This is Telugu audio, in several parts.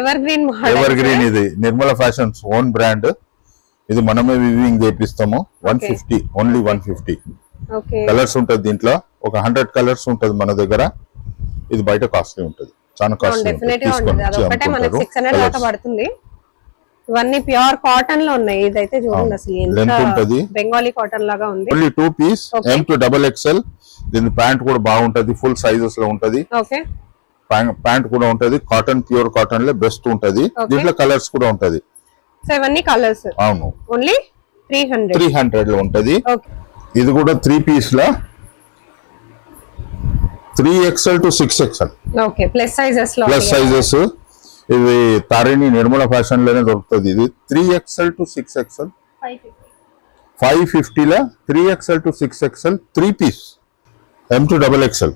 ఎవర్ గ్రీన్ ఇది నిర్మల ఫ్యాషన్స్ ఓన్ బ్రాండ్. ఇది మనమే వివింగ్ చేపిస్తాము. 150 ఓన్లీ 150 కలర్స్ ఉంటుంది దీంట్లో. ఒక 100 కలర్స్ ఉంటుంది మన దగ్గర. ఇది బయట కాస్ట్లీ ఉంటుంది, చాలా కాస్ట్లీ పడుతుంది. ఇవన్నీ ప్యూర్ కాటన్ లో ఉన్నాయి. ఇదైతే చూడండి అసలు బెంగాలీ కాటన్ లాగా ఉంది. Only 2 piece M to XXL. దీని ప్యాంట్ కూడా బాగుంటది, ఫుల్ సైజెస్ లో ఉంటది. ప్యాంట్ కూడా ఉంటది, కాటన్ ప్యూర్ కాటన్ లో బెస్ట్ ఉంటది. దీంట్లో కలర్స్ కూడా ఉంటది. సో ఇవన్నీ కలర్స్ అవును ఓన్లీ 300 లో ఉంటది. ఇది కూడా 3 పీస్ లా 3XL to 6XL. Okay plus sizes లో ప్లస్ సైజెస్. ఇది తారిణి నిర్మల ఫ్యాషన్ లోనే దొరుకుతుంది. ఇది 3XL to 6XL 550 లా 3XL to 6XL 3 piece M to XXL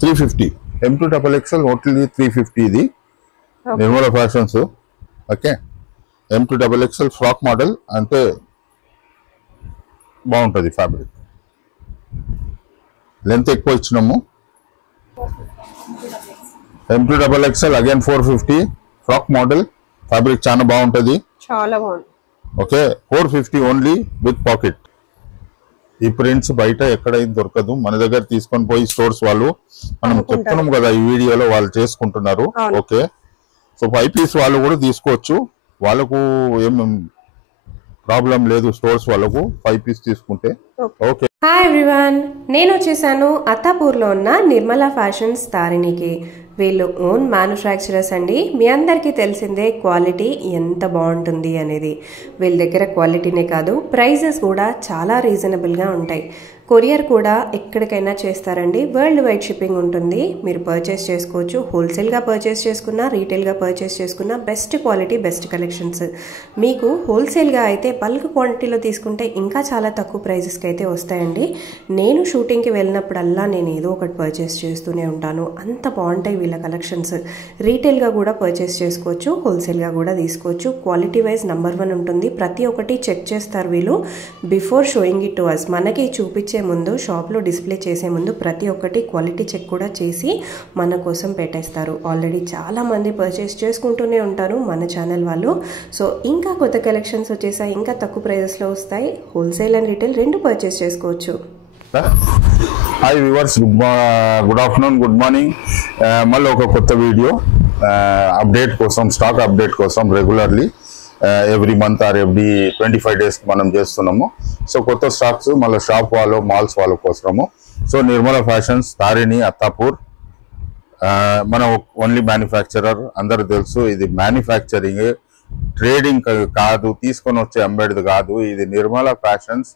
350 M to XXL only 350. ఇది Nirmala fashions. Okay M to XXL frock model అంటే బాగుంటది. ఫ్యాబ్రిక్ లెంత్ ఎక్కువ ఇచ్చినాము. M to XXL again 450 frock model. Fabric చాలా బాగుంటది, చాలా బాగుంది. Okay 450 only with pocket. ఈ ప్రింట్స్ బయట ఎక్కడైనా దొరకదు, మన దగ్గర తీసుకొని పోయి స్టోర్స్ వాళ్ళు మనం చెప్తున్నాం కదా ఈ వీడియోలో, వాళ్ళు చేసుకుంటున్నారు. ఓకే సో 5 పీస్ వాళ్ళు కూడా తీసుకోవచ్చు, వాళ్ళకు ఏం ప్రాబ్లం లేదు. స్టోర్స్ వాళ్ళకు 5 పీస్ తీసుకుంటే ఓకే. హాయ్ ఎవ్రీవన్, నేను వచ్చేసాను అత్తాపూర్లో ఉన్న నిర్మల ఫ్యాషన్స్ తారిణికి. వీళ్ళు ఓన్ మ్యానుఫ్యాక్చరర్స్ అండి. మీ అందరికీ తెలిసిందే క్వాలిటీ ఎంత బాగుంటుంది అనేది. వీళ్ళ దగ్గర క్వాలిటీనే కాదు, ప్రైజెస్ కూడా చాలా రీజనబుల్గా ఉంటాయి. కొరియర్ కూడా ఎక్కడికైనా చేస్తారండి. వరల్డ్ వైడ్ షిప్పింగ్ ఉంటుంది. మీరు పర్చేస్ చేసుకోవచ్చు. హోల్సేల్గా పర్చేస్ చేసుకున్నా, రీటైల్గా పర్చేస్ చేసుకున్నా బెస్ట్ క్వాలిటీ, బెస్ట్ కలెక్షన్స్. మీకు హోల్సేల్గా అయితే బల్క్ క్వాంటిటీలో తీసుకుంటే ఇంకా చాలా తక్కువ ప్రైజెస్కి అయితే వస్తాయండి. నేను షూటింగ్కి వెళ్ళినప్పుడల్లా నేను ఏదో ఒకటి పర్చేస్ చేస్తూనే ఉంటాను. అంత బాగుంటాయి వీళ్ళ కలెక్షన్స్. రీటైల్గా కూడా పర్చేస్ చేసుకోవచ్చు, హోల్సేల్గా కూడా తీసుకోవచ్చు. క్వాలిటీ వైజ్ నెంబర్ 1 ఉంటుంది. ప్రతి ఒక్కటి చెక్ చేస్తారు వీళ్ళు before showing it to us. మనకి చూపించే ముందు, షాప్లో డిస్ప్లే చేసే ముందు ప్రతి ఒక్కటి క్వాలిటీ చెక్ కూడా చేసి మన కోసం పెట్టేస్తారు. ఆల్రెడీ చాలా మంది పర్చేస్ చేసుకుంటూనే ఉంటారు మన ఛానల్ వాళ్ళు. సో ఇంకా కొత్త కలెక్షన్స్ వచ్చేసాయి, ఇంకా తక్కువ ప్రైజెస్లో వస్తాయి. హోల్సేల్ అండ్ రీటైల్ రెండు పర్చేస్ చేసుకోవచ్చు. Hi viewers, good afternoon, good morning. మళ్ళీ ఒక కొత్త వీడియో అప్డేట్ కోసం, స్టాక్ అప్డేట్ కోసం regularly every month or every 25 days మనం చేస్తున్నాము. సో కొత్త స్టాక్స్ మళ్ళీ షాప్ వాళ్ళు, మాల్స్ వాళ్ళ కోసము. సో నిర్మల ఫ్యాషన్స్ తారిణి అత్తాపూర్ మనం ఓన్లీ మ్యానుఫ్యాక్చరర్, అందరు తెలుసు. ఇది మ్యానుఫ్యాక్చరింగ్, ట్రేడింగ్ కాదు, తీసుకొని వచ్చే అంబేడ్ది కాదు. ఇది Nirmala fashions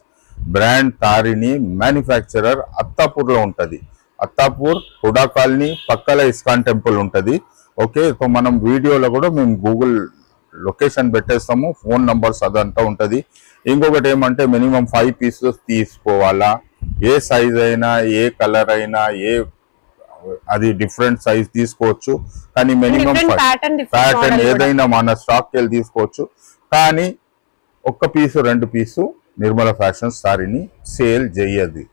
brand Tarini manufacturer అత్తాపూర్లో ఉంటుంది. అత్తాపూర్ హుడా కాలనీ పక్కల ఇస్కాన్ టెంపుల్ ఉంటుంది. ఓకే సో మనం వీడియోలో కూడా మేము గూగుల్ లొకేషన్ పెట్టేస్తాము, ఫోన్ నంబర్స్ అదంతా ఉంటుంది. ఇంకొకటి ఏమంటే మినిమం 5 pieces తీసుకోవాలా. ఏ సైజ్ అయినా, ఏ కలర్ అయినా, ఏ అది డిఫరెంట్ సైజ్ తీసుకోవచ్చు. కానీ మినిమం ప్యాటర్న్ ఏదైనా మన స్టాక్ వెళ్ళి తీసుకోవచ్చు. కానీ 1 piece 2 pieces నిర్మల ఫ్యాషన్స్ సారీని సేల్ చేయదు.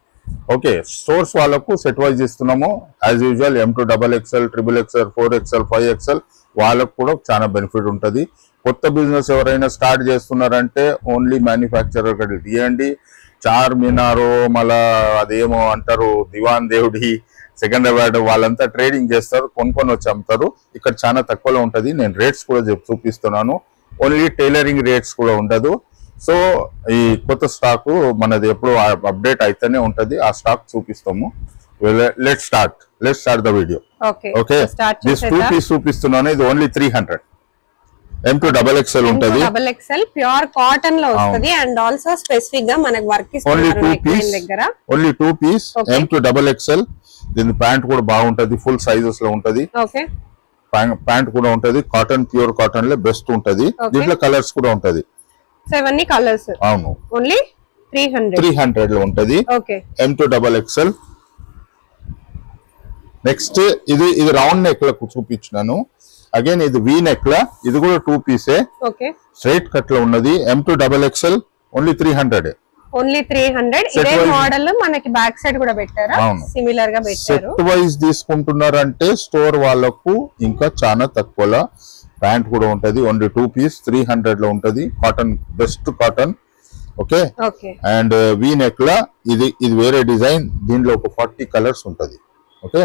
ఓకే స్టోర్స్ వాళ్ళకు సెట్ వైజ్ ఇస్తున్నాము as usual. M to XXL, XXL, 4XL, 5XL వాళ్ళకు కూడా చాలా బెనిఫిట్ ఉంటుంది. కొత్త బిజినెస్ ఎవరైనా స్టార్ట్ చేస్తున్నారంటే ఓన్లీ మ్యానుఫ్యాక్చరర్ కట్టి తీయండి. చార్మినారో మళ్ళా అదేమో అంటారు దివాన్ దేవుడి, సెకండ్రాబాద్ వాళ్ళంతా ట్రేడింగ్ చేస్తారు, కొనుక్కొని వచ్చి అమ్ముతారు. ఇక్కడ చాలా తక్కువలో ఉంటుంది. నేను రేట్స్ కూడా చూపిస్తున్నాను. ఓన్లీ టైలరింగ్ రేట్స్ కూడా ఉండదు. సో ఈ కొత్త స్టాక్ మనది ఎప్పుడు అప్డేట్ అయితేనే ఉంటది. ఆ స్టాక్ చూపిస్తాము. Let's start the video. Okay this 2 piece చూపిస్తున్నాను. ఇది ఓన్లీ 300 M to XXL ఉంటది. XXL ప్యూర్ కాటన్ లో వస్తది. అండ్ ఆల్సో స్పెసిఫిక్ గా మనకి వర్క్ ఇస్తున్నారు దగ్గర. Only 2 piece M to XXL. దీని ప్యాంట్ కూడా బాగుంటది, ఫుల్ సైజెస్ లో ఉంటది. ఓకే ప్యాంట్ కూడా ఉంటది, కాటన్ ప్యూర్ కాటన్ లో బెస్ట్ ఉంటది. దీంట్లో కలర్స్ కూడా ఉంటది. సో ఇవన్నీ కలర్స్ అవును ఓన్లీ 300 లో ఉంటది. Okay M to XXL. Next ఇది రౌండ్ నెక్ లకు చూపించినాను. అగైన్ ఇది వీ నెక్ లా, ఇది కూడా 2 piece ఓకే స్ట్రైట్ కట్ లో ఉన్నది. M to XXL only 300. Only 300. ఇదే మోడల్ మనకి బ్యాక్ సైడ్ కూడా పెట్టారా? సిమిలర్ గా పెట్టారు. సెట్ వైజ్ తీసుకుంటున్నారంటే స్టోర్ వాళ్ళకు ఇంకా చాలా తక్కువలో ప్యాంట్ కూడా ఉంటది. ఓన్లీ 2 పీస్ 300 లో ఉంటది. Cotton, best cotton. Okay. And V neck లా ఇది వేరే డిజైన్. దీనిలో ఒక 40 కలర్స్ ఉంటది. ఓకే.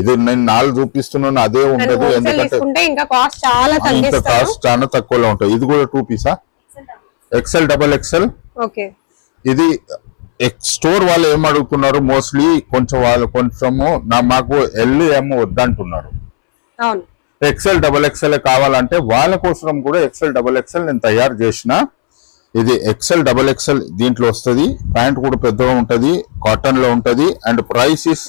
ఇది నేను 4 చూపిస్తున్నాను, అదే ఉంటది. ఎందుకంటే ఇంకా కాస్ట్ చాలా తక్కువలో ఉంటాయి. ఇది కూడా 2 పీసా? XL XXL. ఓకే. ఇది స్టోర్ వాళ్ళు ఏం అడుగుతున్నారు మోస్ట్లీ, కొంచెము మాకు LM వద్దంటున్నారు. అవును. XL XXL కావాలంటే వాళ్ళ కోసం కూడా XL XXL నేను తయారు చేసిన. ఇది XL XXL దీంట్లో వస్తుంది. ప్యాంట్ కూడా పెద్దగా ఉంటది, కాటన్ లో ఉంటది. And price is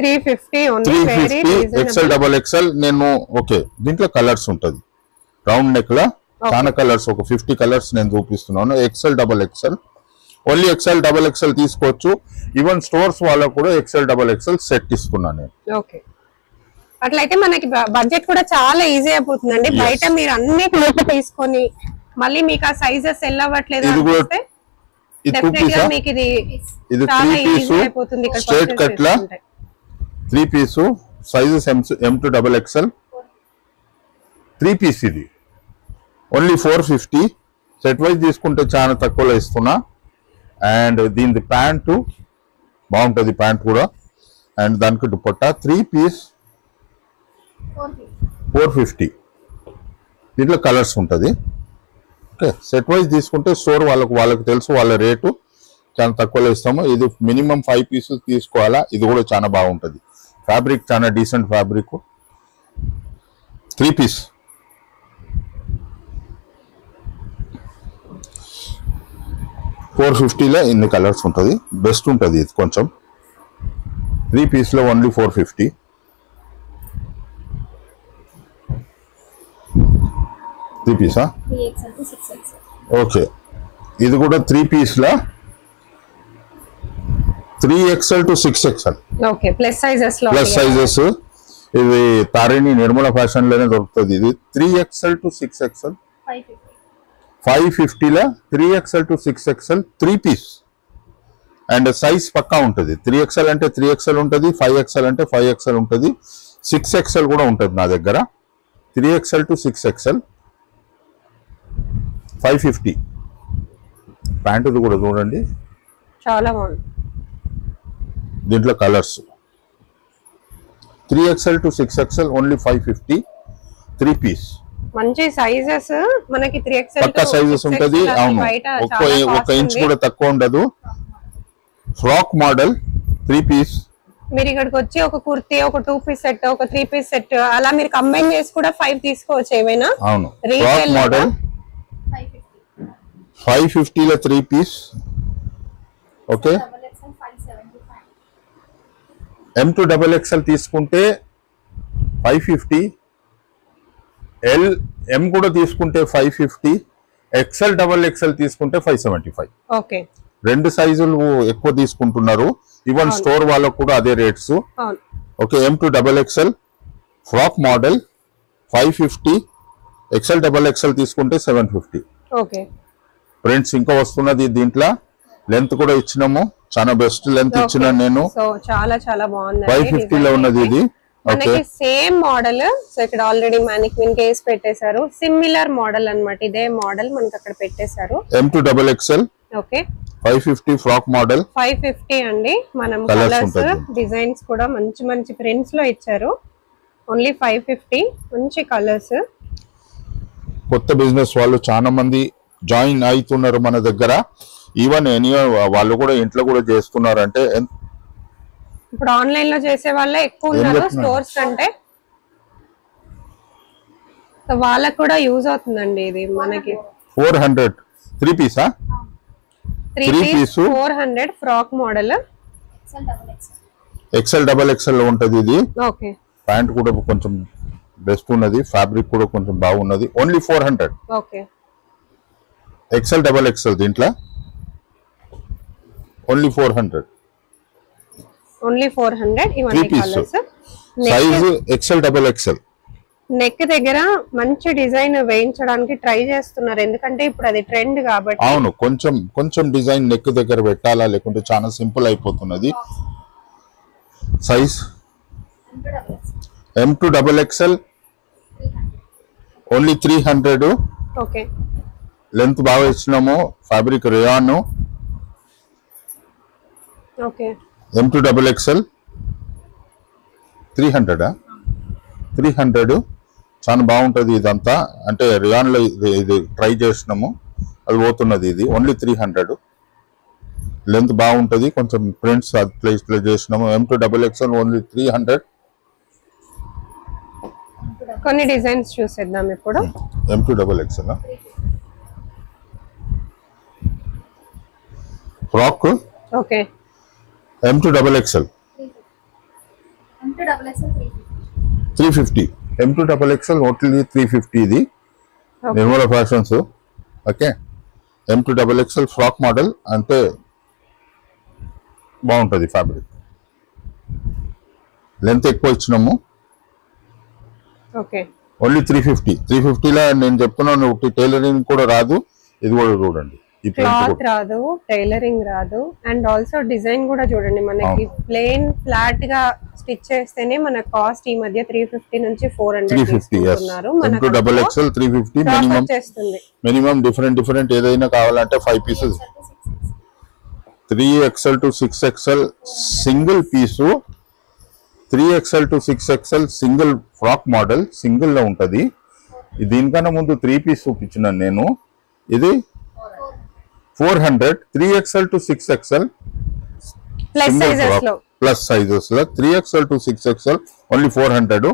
350 XL XXL. నేను ఓకే, దీంట్లో కలర్స్ ఉంటది. రౌండ్ నెక్ లా చాలా కలర్స్, ఒక 50 కలర్స్ నేను చూపిస్తున్నాను. XL XXL. Only XL XXL తీసుకోవచ్చు. ఈవెన్ స్టోర్స్ వాళ్ళకు కూడా XL XXL సెట్ ఇస్తున్నాను నేను. ఓకే. అట్లయితే మనకి బడ్జెట్ కూడా చాలా ఈజీ అయిపోతుందండి. బయట మీరు అన్ని క్లోత్ తీసుకొని మళ్ళీ మీకు ఆ సైజెస్ సెల్ అవ్వట్లేదు అంటే డెఫినెట్‌గా మీకు ఇది 3 పీస్ స్ట్రైట్ కట్ లా 3 piece sizes M to XXL 3 piece. ఇది ఓన్లీ 450. సెట్ వైజ్ తీసుకుంటే చాలా తక్కువలో ఇస్తున్నా. అండ్ దీని ప్యాంటు బాగుంటది, ప్యాంట్ కూడా. అండ్ దానికి దుపట్టా 3 పీస్ 450. దీంట్లో కలర్స్ ఉంటుంది. ఓకే. సెట్ వైజ్ తీసుకుంటే స్టోర్ వాళ్ళకు తెలుసు, వాళ్ళ రేటు చాలా తక్కువలో ఇస్తాము. ఇది మినిమం 5 పీసెస్ తీసుకోవాలా. ఇది కూడా చాలా బాగుంటుంది. ఫ్యాబ్రిక్ చాలా డీసెంట్ ఫ్యాబ్రిక్. 3 పీస్ 450లో ఇన్ని కలర్స్ ఉంటుంది. బెస్ట్ ఉంటుంది ఇది కొంచెం. 3 పీస్లో ఓన్లీ 450. Three Pisa? ఓకే. ఇది కూడా 3 పీస్లా 3XL to 6XL. Okay. Plus sizes. ఇది తారిణి నిర్మల ఫ్యాషన్ లోనే దొరుకుతుంది. ఇది 3XL to 6XL 550లా 3XL to 6XL 3 piece. And size పక్కా ఉంటుంది. 3XL అంటే 3XL ఉంటుంది, 5XL అంటే 5XL ఉంటుంది, 6XL కూడా ఉంటుంది నా దగ్గర. 3XL to 6XL 550. ప్యాంటు కూడా చూడండి, చాలా బాగుంది. దీంట్లో colours 3XL to 6XL only 550. 3 piece మంచి సైజెస్ మనకి 3XL పక్కా సైజెస్ ఉంటది. అవును, ఒక ఇంచ్ కూడా తక్కువ ఉండదు. Frock model 3 piece. మీరు ఇక్కడికి వచ్చి ఒక కుర్తీ, ఒక 2 పీస్ సెట్, ఒక 3 పీస్ సెట్ అలా మీరు కంబైన్ చేసి కూడా 5 తీసుకోవచ్చు ఏమైనా. అవును. ఫ్రాక్ మోడల్ 550లో 3 piece. Okay. M to XXL తీసుకుంటే 550. M కూడా తీసుకుంటే 550. XL XXL తీసుకుంటే 575. ఓకే. 2 సైజులు ఎక్కువ తీసుకుంటున్నారు. ఈవెన్ స్టోర్ వాళ్ళకు కూడా అదే rates. Okay. M to XXL frock model 550. XL XXL తీసుకుంటే 750. ఓకే. ప్రింట్స్ ఇంకా వస్తున్నది. దీంట్లో లెంత్ కూడా ఇచ్చినాము, చాలా బెస్ట్ లెంత్ ఇచ్చిన నేను. సో చాలా చాలా బాగుంది. 550లో ఉన్నది ఇది. మనకి సేమ్ మోడల్. సో ఇక్కడ ఆల్రెడీ మానిక్విన్ కేస్ పెట్టేశారు. సిమిలర్ మోడల్ అన్నమాట. ఇదే మోడల్ మనకి అక్కడ పెట్టేశారు. M to XXL. Okay. 550 frock model 550 అండి. మనం కలర్స్ డిజైన్స్ కూడా మంచి మంచి ప్రింట్స్ లో ఇచ్చారు. ఓన్లీ 550. మంచి కలర్స్. కొత్త బిజినెస్ వాళ్ళు చాలా మంది జాయిన్ అవుతున్నారు మన దగ్గర. ఈవెన్ వాళ్ళు కూడా ఇంట్లో కూడా చేస్తున్నారు. అంటే ఇప్పుడు ఆన్లైన్ లో చేసే వాళ్ళే ఎక్కువ ఉన్నారు స్టోర్స్ కంటే. సో వాళ్ళకి కూడా యూజ్ అవుతుందండి ఇది. మనకి 400 3 పీసా? 3 piece 400 frock model XL XXL లో ఉంటది ఇది. ఓకే. ప్యాంట్ కూడా కొంచెం బెస్ట్ ఉన్నది, ఫ్యాబ్రిక్ కూడా కొంచెం బాగున్నది. ఓన్లీ 400. ఓకే. XL XXL దీంట్లో ఓన్లీ 400. ఓన్లీ 400. ఇవన్నీ colours. Size XL XXL neck దగ్గర మంచి డిజైన్ వేయించడానికి ట్రై చేస్తున్నారు, ఎందుకంటే ఇప్పుడు అది ట్రెండ్ కాబట్టి. అవును, కొంచెం కొంచెం డిజైన్ నెక్ దగ్గర పెట్టాలా, లేకుంటే చాలా సింపుల్ అయిపోతున్నది. Size M2 XXL only 300. Okay, length బాగా ఇచ్చినాము. Fabric rayon. Okay, M2 XXL 300 చాలా బాగుంటుంది. ఇదంతా అంటే రియాన్లో ఇది ట్రై చేసినాము, అది పోతున్నది. ఇది ఓన్లీ 300. లెంత్ బాగుంటుంది, కొంచెం ప్రింట్స్ అది ప్లేస్ చేసినాము. M2 XXL only 300. కొన్ని డిజైన్స్ చూసేద్దాం ఇప్పుడు. M2 XXL frock. Okay, M2 XXL 350. M2 XXL only 350. ఇది Nirmala fashions. Okay, M2 XXL frock model అంటే బాగుంటుంది. ఫ్యాబ్రిక్ లెంత్ ఎక్కువ ఇచ్చినాము. ఓకే, ఓన్లీ 350లో నేను చెప్తున్నాను. టైలరింగ్ కూడా రాదు. ఇది కూడా చూడండి, ఈ క్లాత్ రాదు, టైలరింగ్ రాదు, అండ్ ఆల్సో డిజైన్ కూడా చూడండి. మనకి ప్లెయిన్ ఫ్లాట్ గా స్టిచ్ చేస్తేనే మన కాస్ట్ ఈ మధ్య 350 నుంచి 400 తీసుకుంటున్నారు. M2 XXL 350 minimum. డిఫరెంట్ ఏదైనా కావాలంటే 5 pieces. 3XL to 6XL single piece. 3XL to 6XL single frock model single లో ఉంటది. దీనికన్నా ముందు 3 పీస్ చూపించినాను నేను. ఇది 400. 3XL to 6XL plus sizes లో 3XL to 6XL only 400.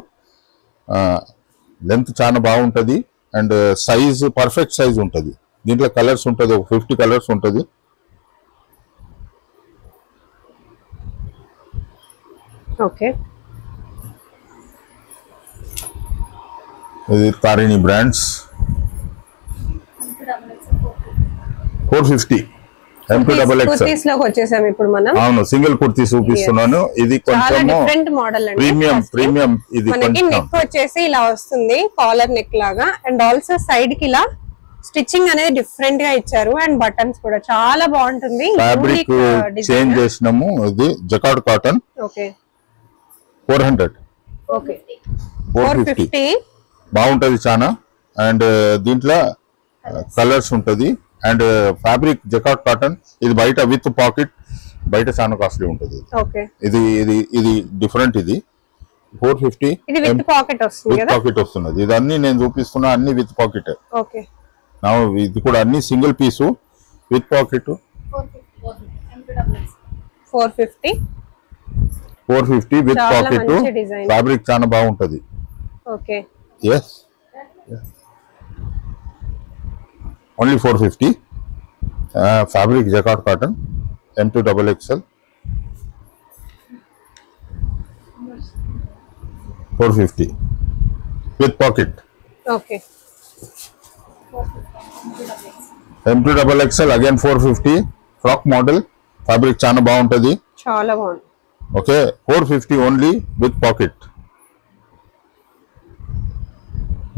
Length చాలా బాగుంటది అండ్ సైజ్ పర్ఫెక్ట్ సైజ్ ఉంటది. దీంట్లో కలర్స్ ఉంటది, ఒక 50 కలర్స్ ఉంటది. ఓకే, ఇది Tarini brands 450. M2 XXL kurtis లోకి వచ్చేసాం ఇప్పుడు మనం. అవును, సింగిల్ కుర్తీ చూపిస్తున్నాను. ఇది కొంచెం డిఫరెంట్ మోడల్ అండి. ప్రీమియం. ఇది మనకి నెక్ వచ్చేసి ఇలా వస్తుంది, కాలర్ నెక్ లాగా, అండ్ ఆల్సో సైడ్ కి ఇలా స్టిచ్చింగ్ అనేది డిఫరెంట్ గా ఇచ్చారు, అండ్ బటన్స్ కూడా చాలా బాగుంటుంది. ఫ్యాబ్రిక్ చేంజ్ చేసినాము. ఇది జకార్డ్ కాటన్. ఓకే, 400. ఓకే, 450 బాగుంటది చాలా. అండ్ దీంట్లో కలర్స్ ఉంటది. And fabric jacquard cotton. ఇది బయట విత్ పాకెట్, బయట చాలా కాస్ట్లీ ఉంటది. ఓకే, ఇది డిఫరెంట్. ఇది 450. ఇది విత్ పాకెట్ వస్తుంది కదా. పాకెట్ వస్తున్నది. ఇది అన్ని నేను చూపిస్తున్నా, అన్ని విత్ పాకెట్. ఓకే, ఇది కూడా అన్ని single piece with pocket. 450 with pocket. Fabric చాలా బాగుంటది. Okay, yes only 450. Fabric jacquard cotton M2 XXL 450 with pocket. Okay, M2 XXL again 450. Frock model. Fabric చాలా బాగుంటది. చాలా బాగుంది. Okay, 450 only with pocket.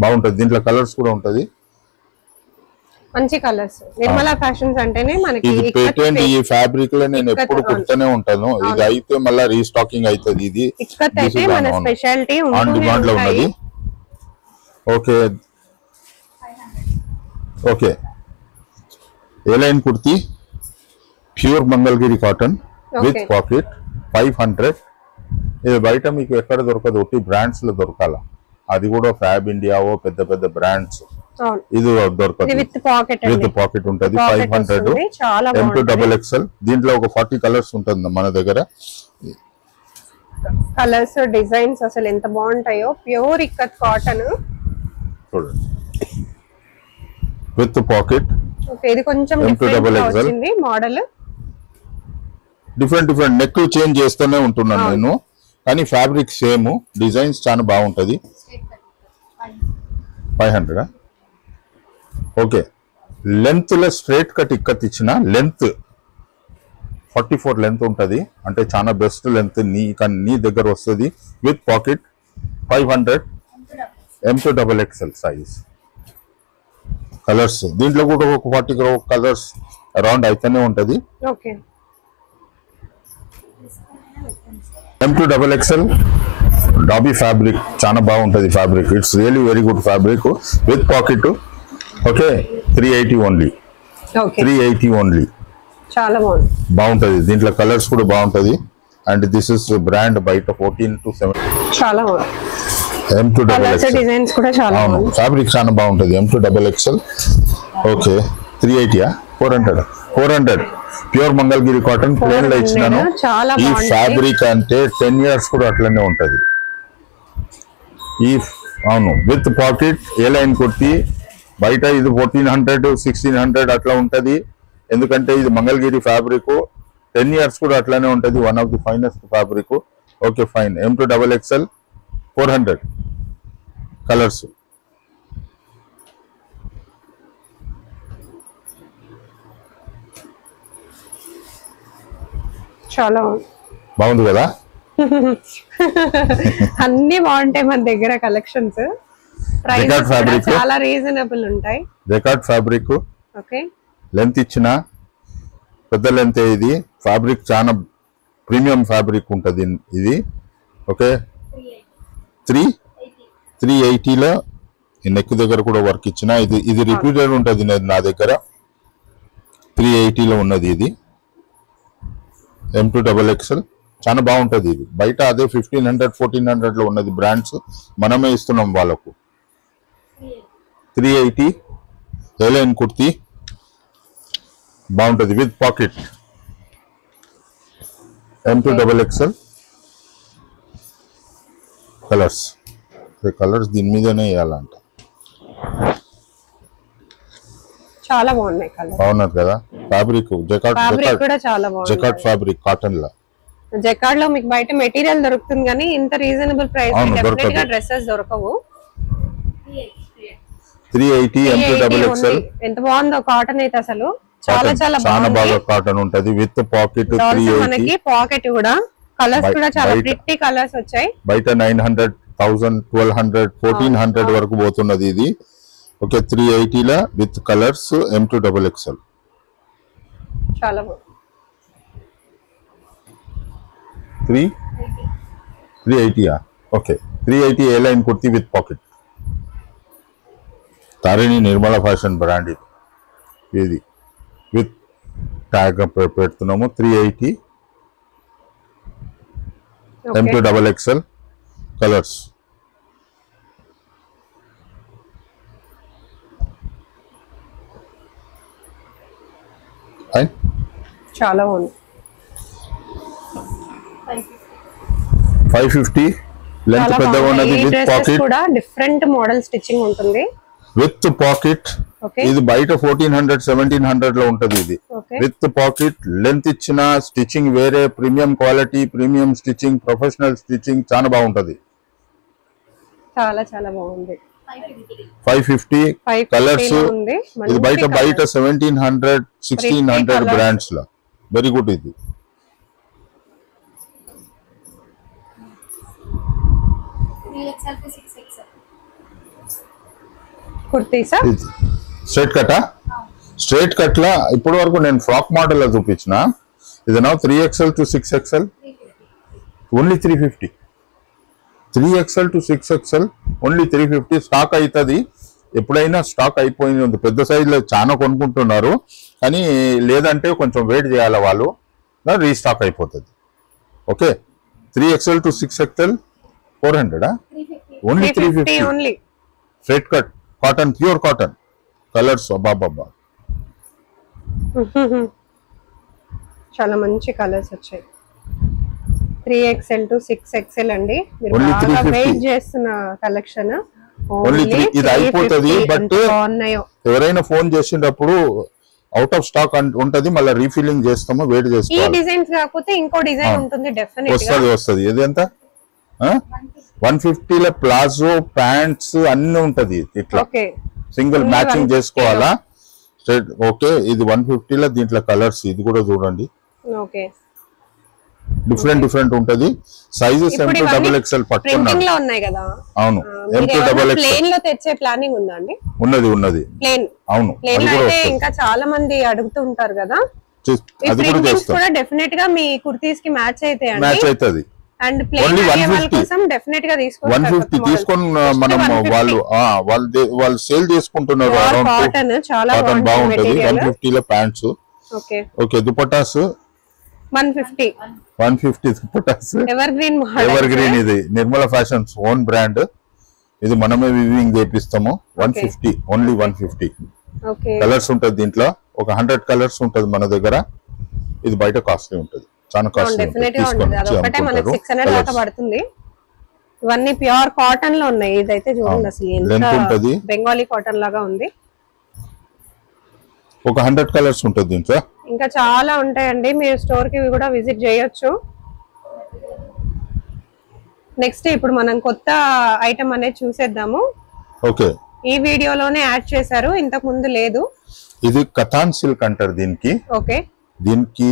బాగుంటది. దీంట్లో కలర్స్ కూడా ఉంటది. మంచి కలర్స్. నిర్మలా ఫ్యాషన్స్ అంటేనే మనకి ఇది పేటెంట్. ఈ ఫ్యాబ్రిక్ లో నేను ఎప్పుడు కుడుతూనే ఉంటాను. ఇది అయితే మళ్ళీ రీస్టాకింగ్ అవుతుంది. ఇది ఇక్కత్ అయితే మన స్పెషాలిటీ ఆన్ డిమాండ్ లో ఉన్నది. Okay, okay, A line kurti pure Mangalagiri cotton with pocket 500. ఇది బయట మీకు ఎక్కడ దొరకదు, ఒకటి బ్రాండ్స్ లో దొరకాల. అది కూడా ఫ్యాబ్ ఇండియా పెద్ద పెద్ద బ్రాండ్స్. ఇది దొరకదు. విత్ పాకెట్ ఉంటది. 500. M2 XXL. దీంట్లో ఒక 40 కలర్స్ ఉంటుంది మన దగ్గర. కలర్స్ డిజైన్స్ అసలు ఎంత బాగుంటాయో. ప్యూర్ ఇక్కత్ కాటన్ చూడండి విత్ పాకెట్. ఓకే, ఇది కొంచెం డిఫరెంట్ వచ్చింది మోడల్. డిఫరెంట్ నెక్ చేంజ్ చేస్తూనే ఉంటున్నాను నేను, కానీ ఫ్యాబ్రిక్ సేమ్. డిజైన్స్ చాలా బాగుంటది. 500. ఓకే, లెంత్ లో స్ట్రైట్ కట్ ఇక్కత్ ఇచ్చిన లెంత్ 44 లెంత్ ఉంటది. అంటే చాలా బెస్ట్ లెంత్ నీ దగ్గర వస్తుంది. With pocket 500. M to XXL size colours దీంట్లో కూడా ఒక 40 కలర్స్ అరౌండ్ అయితేనే ఉంటది. Okay M to XXL dobby fabric చాలా బాగుంటది fabric. It's really very good fabric with pocket. Okay 380 only. Okay 380 only. చాలా బాగుంది. బాగుంటది దీంట్లో కలర్స్ కూడా బాగుంటది. అండ్ దిస్ ఇస్ బ్రాండ్ బయట 14 to 7. చాలా బాగుంది. M to colours XXL designs కూడా చాలా బాగుంది. ఫ్యాబ్రిక్ చాలా బాగుంటది. M to XXL. Okay 380 400 pure Mangalagiri cotton plain లో ఇచ్చినాను. చాలా ఈ బాగుంది. ఫ్యాబ్రిక్ అంటే 10 years కూడా అట్లనే ఉంటది. ఈ అవును with pocket A line kurti బయట ఇది 1400 1600 అట్లా ఉంటది. ఎందుకంటే ఇది మంగళగిరి ఫ్యాబ్రిక్ 10 years కూడా అట్లానే ఉంటది. One of the finest fabric. Okay fine. M to XXL 400 colours. చాలా బాగుంది కదా. అన్ని బాగుంటాయి మన దగ్గర కలెక్షన్స్. ప్రైసెస్ కూడా చాలా రీజనబుల్ ఉంటాయి. Jacquard fabric. ఓకే లెంత్ ఇచ్చిన పెద్ద లెంత్. ఇది ఫ్యాబ్రిక్ చాలా ప్రీమియం ఫ్యాబ్రిక్ ఉంటది ఇది. ఓకే 380లో ఈ నెక్ దగ్గర కూడా వర్క్ ఇచ్చిన. ఇది రిపీటెడ్ ఉంటది నా దగ్గర. 380లో ఉన్నది ఇది. M to XXL చాలా బాగుంటది. ఇది బయట అదే 1500 1400 లో ఉన్నది బ్రాండ్స్. మనమే ఇస్తున్నాం వాళ్ళకు. 380 ఏలైన్ కుర్తి బాగుంటది with pocket. M to XXL colours. Colours దీని మీదనే వేయాలంట. చాలా బాగున్నాయి కలర్. బాగున్నారు కదా. ఫ్యాబ్రిక్ ఫ్యాబ్రిక్ కూడా చాలా బాగుంది. జకార్డ్ ఫ్యాబ్రిక్ కాటన్ లా. జకార్డ్ లో మీకు బయట మెటీరియల్ దొరుకుతుంది కానీ ఇంత రీజనబుల్ ప్రైస్ డెఫినెట్ గా డ్రెస్సెస్ దొరకవు. 380 M to XXL. ఎంత బాగుందో కాటన్ అయితే అసలు చాలా చాలా బాగా కాటన్ ఉంటది విత్ పాకెట్. 380 మనకి పాకెట్ కూడా కలర్స్ కూడా చాలా ప్రిట్టి కలర్స్ వచ్చాయి. బయట 900 1000 1200 1400 వరకు పోతున్నది ఇది. Okay 380 with colours. M to XXL చాలా బాగుంది. 380 okay 380 A line kurti with pocket. Tarini Nirmala fashion brand ఇది విత్ ట్యాగ్ పెడుతున్నాము. 380 M to XXL కలర్స్. చాలా బాగుంది. 550 లెంత్ పెద్దగా ఉన్నది విత్ పాకెట్. కూడా డిఫరెంట్ మోడల్ స్టిచ్చింగ్ ఉంటుంది విత్ పాకెట్. ఇది బయట 1400 1700 లో ఉంటది. ఇది విత్ పాకెట్ లెంత్ ఇచ్చిన స్టిచ్చింగ్ వేరే premium quality premium stitching professional stitching చాలా బాగుంటది. చాలా చాలా బాగుంది. 550 కలర్స్. ఇది బయట 1700 1600 బ్రాండ్స్ లో వెరీ గుడ్. ఇది స్ట్రైట్ కట్. స్ట్రైట్ కట్ లా ఇప్పటి వరకు నేను ఫ్రాక్ మోడల్ లో చూపించిన. ఇది నా 3XL to 6XL only 350. 3XL to 6XL only 350. Stock అవుతుంది ఎప్పుడైనా. స్టాక్ అయిపోయింది. పెద్ద సైజులో చాలా కొనుక్కుంటున్నారు కానీ లేదంటే కొంచెం వెయిట్ చేయాలి వాళ్ళు. రీస్టాక్ అయిపోతుంది. Okay 3XL to 6XL 400 only 350. Straight cut cotton pure cotton colours. అబ్బాబ్బా చాలా మంచి కలర్స్ వచ్చాయి. 3XL to 6XL అండి. మీరు బాగా వెయిట్ చేస్తున్న కలెక్షన్. ఇది అయిపోతుంది. బట్ ఎవరైనా ఫోన్ చేసినప్పుడు అవుట్ ఆఫ్ స్టాక్ ఉంటది. మళ్ళీ రీఫిల్లింగ్ చేస్తాము. వెయిట్ చేస్తాము. ఈ డిజైన్స్ కాకపోతే ఇంకో డిజైన్ ఉంటుంది డెఫినెట్ గా వస్తుంది. ఇది ఎంత 150 లో ప్లాజో ప్యాంట్స్ అన్ని ఉంటది. ఇట్లా సింగిల్ మ్యాచింగ్ చేసుకోవాలా. Straight okay. ఇది 150 లో దీంట్లో కలర్స్. ఇది కూడా చూడండి. ఓకే డిఫరెంట్ ఉంటది. సైజెస్ M to XXL పట్టుకున్నాను. ప్రింటింగ్ లో ఉన్నాయి కదా. అవును, M to XXL ప్లేన్ లో తెచ్చే ప్లానింగ్ ఉందా అండి? ఉన్నది ప్లేన్. అవును, ప్లేన్ అయితే ఇంకా చాలా మంది అడుగుతూ ఉంటారు కదా. అది కూడా చేస్తాం. కూడా డెఫినెట్ గా మీ కుర్తీస్ కి మ్యాచ్ అవుతాయండి. మ్యాచ్ అవుతది. అండ్ ప్లేన్ వాళ్ళ కోసం డెఫినెట్ గా తీసుకోవాలి. 150 తీసుకొని మనం వాళ్ళు సేల్ చేసుకుంటున్నారు. అరౌండ్ కాటన్ చాలా బాగుంటది. 150 లో pants. Okay dupattas 150 dupattas ever green. ఇది నిర్మల ఫ్యాషన్స్ ఓన్ బ్రాండ్. ఇది మనమే వివింగ్ చేపిస్తాము. 150 ఓన్లీ 150. కలర్స్ ఉంటది దీంట్లో. ఒక 100 కలర్స్ ఉంటది మన దగ్గర. ఇది బయట కాస్ట్లీ ఉంటది, చాలా కాస్ట్లీ పడుతుంది. ఇవన్నీ ప్యూర్ కాటన్ లో ఉన్నాయి. ఇదైతే చూడండి అసలు బెంగాలీ కాటన్ లాగా ఉంది. ఒక 100 కలర్స్ ఉంటుంది దీంట్లో. ఇంకా చాలా ఉంటాయండి, మీరు స్టోర్ కి కూడా విజిట్ చేయొచ్చు. నెక్స్ట్ ఇప్పుడు మనం కొత్త ఐటమ్ అనేది చూసేద్దాము. ఓకే, ఈ వీడియోలోనే యాడ్ చేశారు, ఇంతకు ముందు లేదు. ఇది కథాన్ సిల్క్ అంటారు దీనికి. ఓకే, దీనికి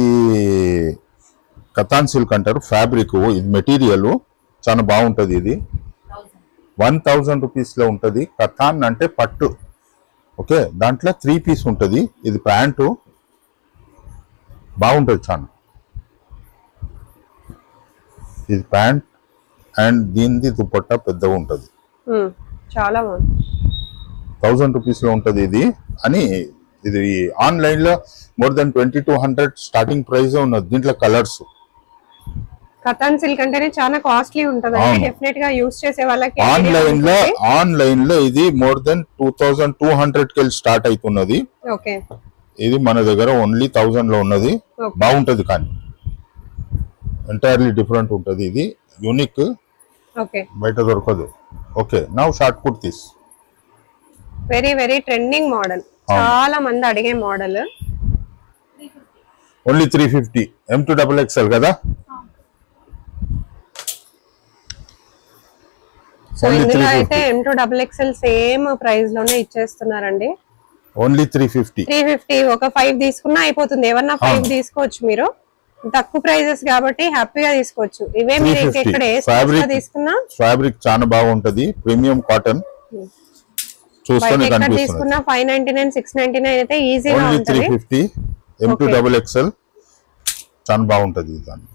కథాన్ సిల్క్ అంటారు. ఫ్యాబ్రిక్ ఇది మెటీరియల్ చాలా బాగుంటది. ఇది 1000 రూపీస్ లో ఉంటది. కథాన్ అంటే పట్టు. ఓకే, దాంట్లో 3 పీస్ ఉంటది. ఇది ప్యాంటు బాగుంటది చాలా. ఇది ప్యాంట్ అండ్ దీనిది దుపట్టా పెద్దగా ఉంటది. చాలా బాగుంది. 1000 రూపీస్ లో ఉంటది ఇది అని. ఇది ఆన్లైన్ లో మోర్ దెన్ 2200 స్టార్టింగ్ ప్రైస్ ఉన్నది. దీంట్లో కలర్స్. కథాన్ సిల్క్ అంటేనే చాలా కాస్ట్లీ ఉంటది. డెఫినెట్ గా యూస్ చేసే వాళ్ళకి ఆన్లైన్ లో ఇది మోర్ దెన్ 2200 కి స్టార్ట్ అవుతున్నది. ఓకే, ఇది మన దగ్గర ఓన్లీ 1000 లో ఉన్నది. బాగుంటది కానీ ఎంటైర్లీ డిఫరెంట్ ఉంటది. ఇది యూనిక్, బయట దొరకదు. Okay, now short kurtis. Very trending model, చాలా మంది అడిగే model. Only 350 M to XXL కదా. సో ఇందులో అయితే M to XXL same price లోనే ఇచ్చేస్తున్నారండి. ఓన్లీ 350. ఒక 5 తీసుకున్నా అయిపోతుంది. ఏమన్నా 5 తీసుకోవచ్చు మీరు. తక్కువ ప్రైజెస్ కాబట్టి హ్యాపీగా తీసుకోవచ్చు. ఇవే మీరు ఇక్కడ తీసుకున్నా ఫ్యాబ్రిక్ చాలా బాగుంటది. ప్రీమియం కాటన్ చూస్తూనే కనిపిస్తుంది. తీసుకున్నా 599 699 అయితే ఈజీగా ఉంటది. 350 M to XXL చాలా బాగుంటది. దాని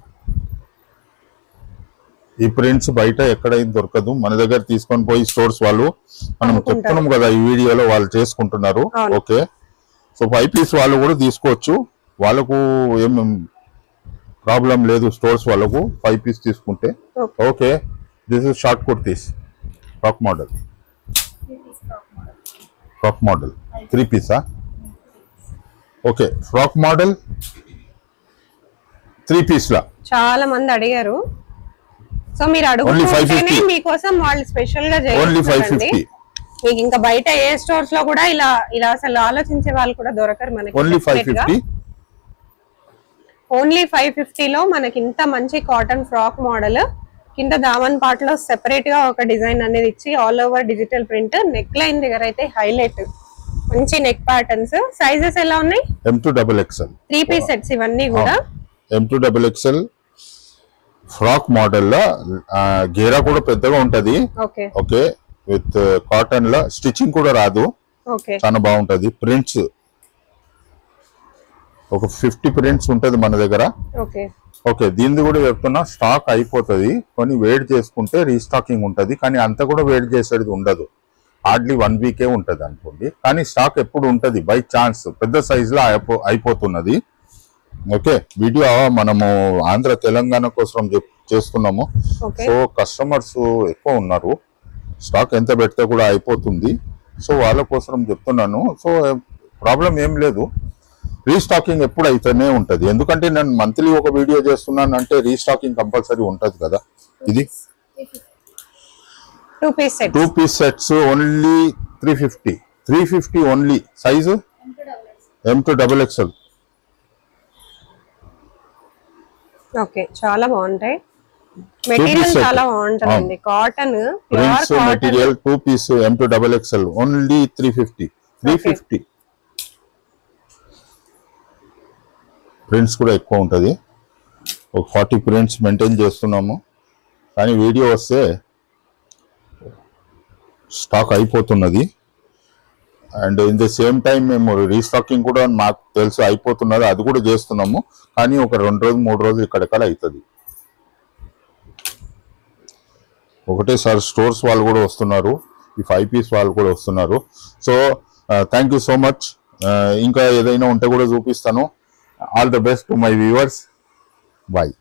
ఈ ప్రింట్స్ బయట ఎక్కడైనా దొరకదు. మన దగ్గర తీసుకొని పోయి స్టోర్స్ వాళ్ళు మనం చెప్తున్నాం కదా ఈ వీడియోలో, వాళ్ళు చేసుకుంటున్నారు. ఓకే, సో 5 పీస్ వాళ్ళు కూడా తీసుకోవచ్చు. వాళ్ళకు ఏం ప్రాబ్లం లేదు. స్టోర్స్ వాళ్ళకు 5 పీస్ తీసుకుంటే. Okay, this is short kurtis frock model. 3 పీసా. ఓకే, ఫ్రాక్ మోడల్ 3 పీస్ లా చాలా మంది అడిగారు. సో మీరు అడుగుతుంటేనే మీకోసం వాళ్ళు స్పెషల్ గా చేయండి. మీకు ఇంకా బయట ఏ స్టోర్స్ లో కూడా ఇలా అసలు ఆలోచించే వాళ్ళు కూడా దొరకరు మనకి. ఓన్లీ 550 లో మనకి ఇంత మంచి కాటన్ ఫ్రాక్ మోడల్. కింద దామన్ పార్ట్ లో సెపరేట్ గా ఒక డిజైన్ అనేది ఇచ్చి all over digital print. Neck line దగ్గర అయితే హైలైట్ మంచి నెక్ ప్యాటర్న్స్. సైజెస్ ఎలా ఉన్నాయి? M to XXL 3 piece sets ఇవన్నీ కూడా. M to XXL frock model లో గేరా కూడా పెద్దగా ఉంటది. ఓకే, విత్ కాటన్ లో స్టిచ్చింగ్ కూడా రాదు. చాలా బాగుంటది. ప్రింట్స్ ఒక 50 ప్రింట్స్ ఉంటది మన దగ్గర. ఓకే, దీనిది కూడా చెప్తున్నా స్టాక్ అయిపోతుంది. కొన్ని వెయిట్ చేసుకుంటే రీస్టాకింగ్ ఉంటది, కానీ అంత కూడా వెయిట్ చేసేది ఉండదు. హార్డ్లీ 1 వీకే ఉంటది అనుకోండి, కానీ స్టాక్ ఎప్పుడు ఉంటది. బై ఛాన్స్ పెద్ద సైజ్ లో అయిపోతున్నది. ఓకే, వీడియో మనము ఆంధ్ర తెలంగాణ కోసం చేస్తున్నాము. సో కస్టమర్స్ ఎక్కువ ఉన్నారు, స్టాక్ ఎంత పెడితే కూడా అయిపోతుంది. సో వాళ్ళ కోసం చెప్తున్నాను. సో ప్రాబ్లం ఏం లేదు. రీస్టాకింగ్ ఎప్పుడు అయితేనే ఉంటది. ఎందుకంటే నేను మంత్లీ ఒక వీడియో చేస్తున్నాను అంటే రీస్టాకింగ్ కంపల్సరీ ఉంటది కదా. ఇది 2 piece sets only 350 only. Size M to XXL. Okay, చాలా బాగుంటాయి. మెటీరియల్ చాలా బాగుంటుంది. Cotton prints material 2 piece M to XXL only 350. Prints కూడా ఎక్కువ ఉంటది. ఒక 40 ప్రింట్స్ మెయింటైన్ చేస్తున్నాము. కానీ వీడియో వస్తే స్టాక్ అయిపోతున్నది. And in the same time మేము రీస్టాకింగ్ కూడా మాకు తెలుసు అయిపోతున్నది, అది కూడా చేస్తున్నాము. కానీ ఒక 2 రోజులు 3 రోజులు ఇక్కడికల్ అవుతుంది. ఒకటేసారి స్టోర్స్ వాళ్ళు కూడా వస్తున్నారు, ఈ 5 పీస్ వాళ్ళు కూడా వస్తున్నారు. So thank you so much. ఇంకా ఏదైనా ఉంటే కూడా చూపిస్తాను. All the best to my viewers. Bye.